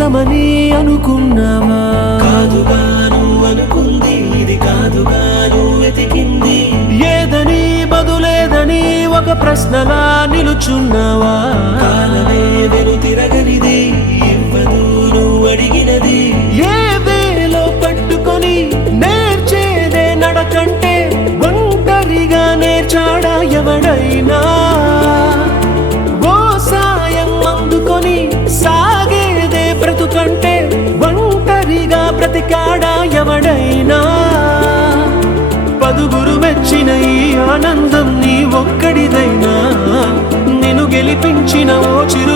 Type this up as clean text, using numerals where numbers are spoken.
నిజమని అనుకున్నావా? కాదుగాను అనుకుంది ఇది కాదుగాను వెతికింది ఏదని బదులేదని ఒక ప్రశ్నలా నిలుచున్నావా? కాలమే వెను తిరగనిది ఇవ్వదు నువ్వు అడిగినది ఏ వేలో పట్టుకొని నేర్చేదే నడకంటే ఒంటరిగా నేర్చాడా ఎవడైనా? ఓ సాయం అందుకొని సాగేదే బ్రతుకంటే ఒంటరిగా బ్రతికాడా ఎవడైనా? పదుగురు మెచ్చిన ఈ ఆనందం నీ ఒక్కడిదైనా? నిన్ను గెలిపించిన ఓ చిరు